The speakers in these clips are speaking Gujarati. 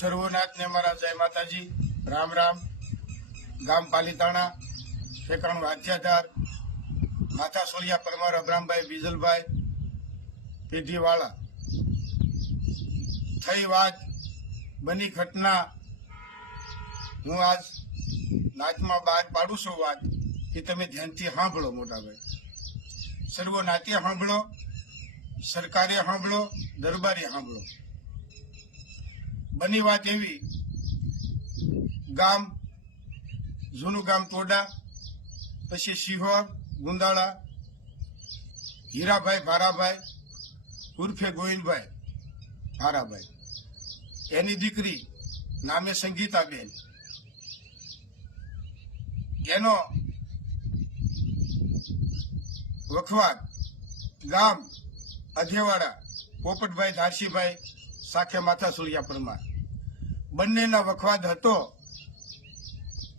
સર્વનાથને મારા જય માતાજી. રામ રામ. ગામ પાલીતાણા. ઠેકાણું હાથિયાધાર માથા સોલિયા પરમાર અબ્રામભાઈ બીજલભાઈ પેઢીવાળા. થઈ વાત બની ઘટના. હું આજ નાચમાં બહાર પાડું છું વાત એ તમે ધ્યાનથી સાંભળો મોટાભાઈ સર્વ નાટ્ય સાંભળો, સરકારે સાંભળો, દરબારે સાંભળો. બની વાત એવી. ગામ, જૂનું ગામ ટોડા, પછી સિહોર ગુંદાળા, હીરાભાઈ, ભારાભાઈ, ઉર્ફે ગોવિંદભાઈ, ભારાભાઈ. એની દીકરી નામે સંગીતાબેન. એનો વખવાદ ગામ, અધેવાડા, પોપટભાઈ ધારસીભાઈ સાખે માથા સુલિયા પરમાર. બંનેના વખવાદ હતો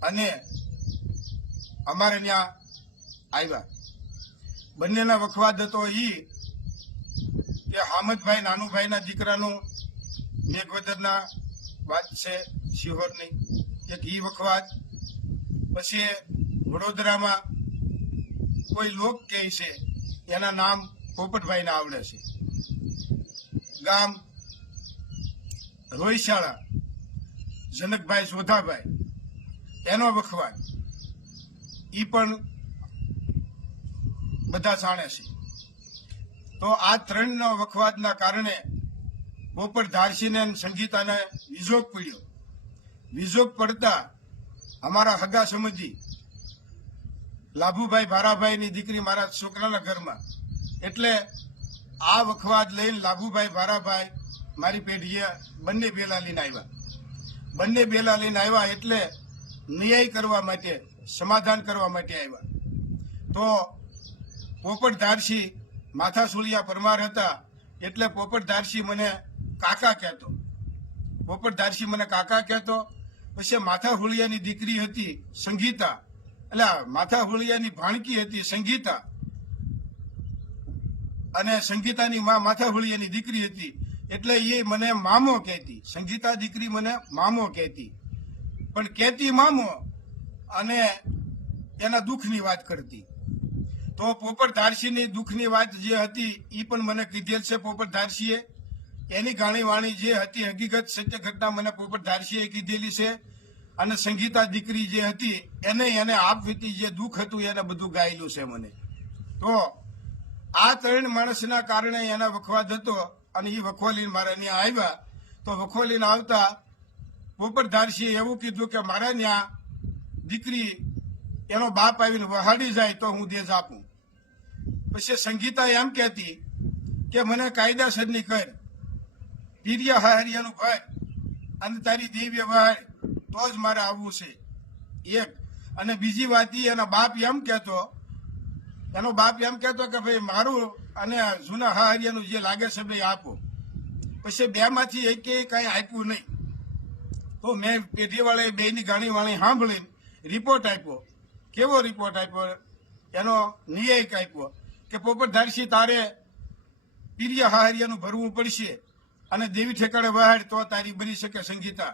અને અમારે ત્યાં આવ્યા. બંનેના વખવાદ હતો એ કે હામદભાઈ નાનુભાઈના દીકરાનું મેઘવદરના વાત છે શિહોરની. એક ઈ વખવાદ. પછી વડોદરામાં કોઈ લોક કહે છે, એના નામ પોપટભાઈને આવડે છે. ગામ રોહિશાળા જનકભાઈ સોધાભાઈ, એનો વખવાદ. ઈ પણ બધા જાણે છે. તો આ ત્રણનો વખવાદના કારણે પોપટ ધારસીને સંગીતાને વિજોગ પડ્યો. વિજોગ પડતા અમારા હગા સમજી લાભુભાઈ ભારાભાઈની દીકરી મારા છોકરાના ઘરમાં. એટલે આ વખવાદ લઈને લાભુભાઈ ભારાભાઈ મારી પેઢીએ બંને બેલા લઈને આવ્યા. બંને બેલા લઈને આવ્યા એટલે ન્યાય કરવા માટે, સમાધાન કરવા માટે આવ્યા. તો પોપટ ધારસી પરમાર હતા એટલે પોપટ ધારસી મને કાકા કહેતો. પોપટ ધારસી મને કાકા કહેતો, પછી માથા હુળિયાની દીકરી હતી સંગીતા. એટલે માથા હુલિયાની ભાણકી હતી સંગીતા. અને સંગીતાની માં માથા હુલિયાની દીકરી હતી. એટલે એ મને મામો કહેતી. સંગીતા દીકરી મને મામો કહેતી. પણ કહેતી મામો અને એના દુઃખની વાત કરતી. તો પોપટ ધારસીની દુઃખની વાત જે હતી એ પણ મને કીધેલ છે પોપટ ધારસીએ એની ગાણી વાણી જે હતી, હકીકત, સત્ય ઘટના મને પોપટ ધારસીએ કીધેલી છે. અને સંગીતા દીકરી જે હતી, એને એને આપવીતી જે દુઃખ હતું, એને બધું ગાયેલું છે મને. તો આ ત્રણ માણસના કારણે એના વખવાદ હતો. અને એ વખોલીને મારા ત્યાં આવ્યા. તો વખોલીને આવતા પોપટ એવું કીધું કે મારા ત્યાં દીકરી, એનો બાપ આવીને વહાડી જાય તો હું દેજ આપું. પછી સંગીતા એમ કહેતી કે મને કાયદાસરની કર. તીર્ય હારિયાનું ભર અને તારી દેવી વહાડ તો જ મારે આવવું છે. એક. અને બીજી વાત એના બાપ એમ કહેતો એનો બાપ એમ કહેતો કે ભાઈ, મારું અને જૂના હાહરિયાનું જે લાગે છે ભાઈ, આપો. પછી બે માંથી એક કઈ આપ્યું નહીં. તો મેં પેઢીવાળાએ બેની ગાણી વાણી સાંભળી રિપોર્ટ આપ્યો. કેવો રિપોર્ટ આપ્યો? એનો નિયક આપ્યો કે પોપટધારસી તારે પિરિય હાહરિયાનું ભરવું પડશે અને દેવી ઠેકાણે વહાડ તો તારી બની શકે સંગીતા.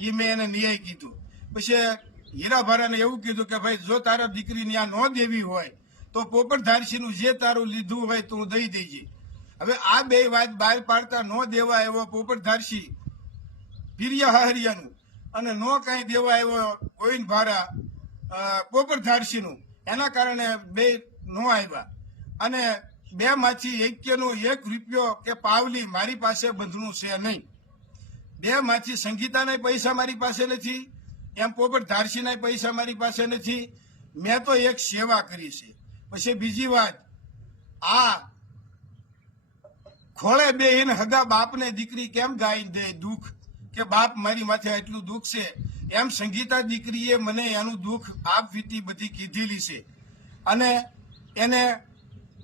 એ મેં એને ન્યાય કીધું. પછી હીરાભારાને એવું કીધું કે, ભાઈ, જો તારા દીકરીની આ ન દેવી હોય તો પોપટ ધારસીનું જે તારું લીધું હોય તું દઈ દેજે. હવે આ બે વાત બહાર પાડતા ન દેવા એવો પોપટ ધારસી પિરિય હારિયાનું અને ન કાંઈ દેવા આવ્યો ગોવિંદ ભારા અ, પોપટ ધારસીનું એના કારણે બે ન આવ્યા. અને બે માંથી એક્યનો એક રૂપિયો કે પાવલી મારી પાસે બંધનું છે નહીં. બે માંથી સંગીતાના પૈસા મારી પાસે નથી એમ પોપટ ધારસીના પૈસા મારી પાસે નથી. મેં તો એક સેવા કરી છે. પછી બીજી વાત, આ ખોળે બે એને હગા બાપને દીકરી કેમ ગાઈ દે દુઃખ? કે બાપ મારી માથે એટલું દુઃખ છે? એમ સંગીતા દીકરીએ મને એનું દુઃખ આપ વીતી બધી કીધેલી છે. અને એને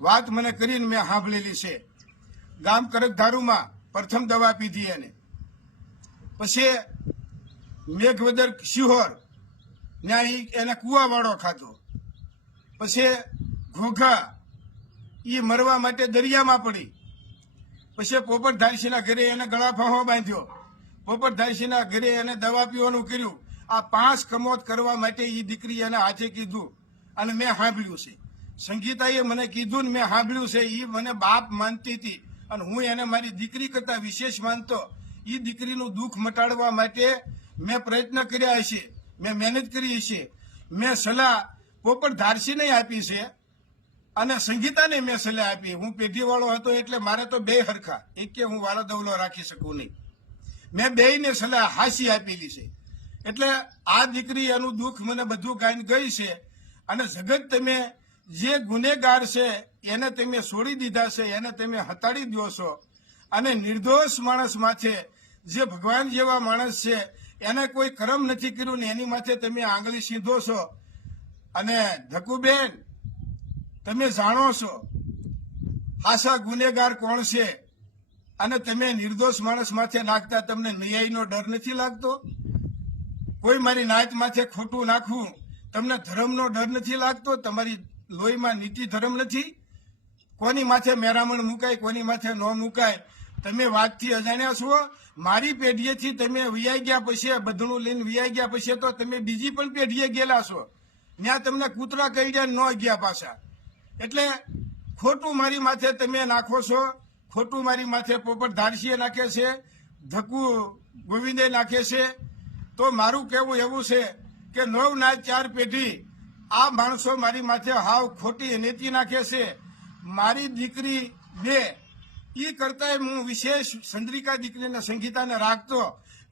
વાત મને કરીને મેં સાંભળેલી છે. ગામ કરકધારુમાં પ્રથમ દવા પીધી એને. પછી મેઘવદર શિહોર, ત્યાં એને કુવાવાળો ખાધો. પછી ઘોઘા. એ મરવા માટે દરિયામાં પડી. પછી પોપટ ધારસીના ઘરે એને ગળા ફાંહો બાંધ્યો. પોપટભાઈસીના ઘરે એને દવા પીવાનું કર્યું. આ પાંચ કમોત કરવા માટે એ દીકરી એને હાથે કીધું. અને મેં સાંભળ્યું છે. સંગીતાએ મને કીધું ને મેં સાંભળ્યું છે. એ મને બાપ માનતી હતી. અને હું એને મારી દીકરી કરતાં વિશેષ માનતો. એ દીકરીનું દુઃખ મટાડવા માટે મેં પ્રયત્ન કર્યા હશે. મેં મહેનત કરી હશે. મેં સલાહ પોપટ ધારસીને આપી છે. અને સંગીતાને મેં સલાહ આપી. હું પેઢીવાળો હતો એટલે મારે તો બે હરખા. એક કે હું વાળો દવલો રાખી શકું નહીં. મેં બેયને સલાહ હાસી આપેલી છે. એટલે આ દીકરી એનું દુઃખ મને બધું ગાઈને ગઈ છે અને જગત તમે જે ગુનેગાર છે, એને તમે છોડી દીધા છે, એને તમે હટાડી દો છો. અને નિર્દોષ માણસ માથે, જે ભગવાન જેવા માણસ છે, એને કોઈ કરમ નથી કર્યું ને એની માથે તમે આંગળી સીધો છો. અને ધકુબેન તમે જાણો છો હાસા ગુનેગાર કોણ છે? અને તમે નિર્દોષ માણસ માથે નાખતા તમને ન્યાયનો ડર નથી લાગતો? કોઈ મારી નાત માથે ખોટું નાખવું તમને ધર્મનો ડર નથી લાગતો? તમારી લોહીમાં નીતિ ધર્મ નથી? કોની માથે મેરામણ મુકાય, કોની માથે ન મુકાય? તમે વાતથી અજાણ્યા છો? મારી પેઢીએથી તમે વિયાઈ ગયા પછી બધણું લઈને વિયાઈ ગયા પછી તો તમે બીજી પણ પેઢીએ ગયેલા છો. ત્યાં તમને કૂતરા કહી ગયા ન ગયા પાછા. એટલે ખોટું મારી માથે તમે નાખો છો, ખોટું મારી માથે પોપટ ધારસીએ નાખે છે, ધક્કુ ગોવિંદે નાખે છે, તો મારું કહેવું એવું છે કે નવ ના ચાર પેઢી આ માણસો મારી માથે હાવ ખોટી નીતિ નાખે છે. મારી દીકરી બે એ કરતા હું વિશેષ ચંદ્રિકા દીકરીને સંગીતાને રાખતો.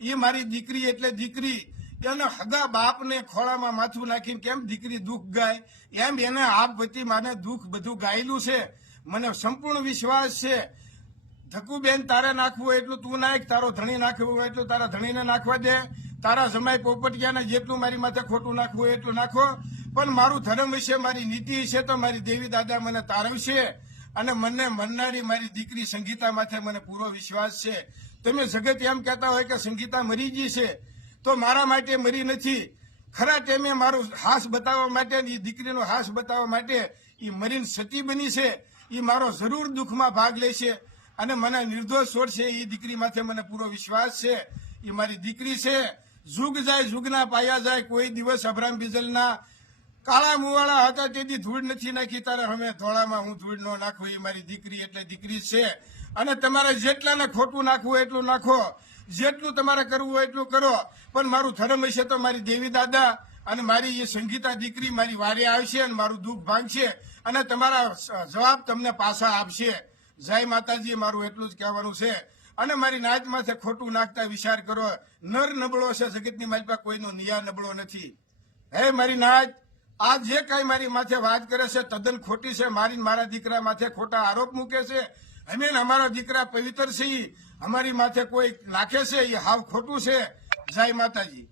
એ મારી દીકરી એટલે દીકરી એને હગા બાપને ખોળામાં માથું નાખીને કેમ દીકરી દુઃખ ગાય? એમ એને આપ વતી માને દુઃખ બધું ગાયેલું છે. મને સંપૂર્ણ વિશ્વાસ છે. ધકુબેન, તારે નાખવું એટલું તું નાખ, તારો ધણી નાખવું હોય એટલું તારા ધણીને નાખવા દે. તારા જમાઈ પોપટિયાને જેટલું મારી માથે ખોટું નાખવું હોય એટલું નાખો. પણ મારું ધર્મ વિશે મારી નીતિ વિશે તો મારી દેવી દાદા મને તારવશે અને મને મરનારી મારી દીકરી સંગીતા માથે મને પૂરો વિશ્વાસ છે. તમે જગત એમ કહેતા હોય કે સંગીતા મરી ગઈ છે. તો મારા માટે મરી નથી. ખરા ટાઈમે મારો હાસ બતાવવા માટે એ દીકરીનો હાસ બતાવવા માટે એ મરીને સતી બની છે. એ મારો જરૂર દુઃખમાં ભાગ લેશે અને મને નિર્દોષ છોડશે. એ દીકરી માથે મને પૂરો વિશ્વાસ છે. એ મારી દીકરી છે. જુગ જાય, જુગના પાયા જાય, કોઈ દિવસ અભરામ બીજલના કાળા મુવાળા હતા તેથી ધૂળ નથી નાખી. તારે હવે ધોળામાં હું ધૂળ ન નાખું. એ મારી દીકરી એટલે દીકરી છે. અને તમારે જેટલાને ખોટું નાખવું એટલું નાખો. જેટલું તમારે કરવું હોય એટલું કરો. પણ મારું ધર્મ હશે તો મારી દેવી દાદા અને મારી એ સંગીતા દીકરી મારી વારે આવશે અને મારું દુઃખ ભાંગશે અને તમારા જવાબ તમને પાછા આપશે. જય માતાજી, મારું એટલું જ કહેવાનું છે. અને મારી નાચ માથે ખોટું નાખતા વિચાર કરો. નર નબળો છે, જગતની મારી પાસે કોઈનો નિયા નબળો નથી. હે મારી નાચ આ જે કાંઈ મારી માથે વાત કરે છે, તદ્દન ખોટી છે. મારી મારા દીકરા માથે ખોટા આરોપ મૂકે છે. અમે અમારા દીકરા પવિત્ર છે અમારી માથે કોઈ નાખે છે એ હાવ ખોટું છે. જય માતાજી.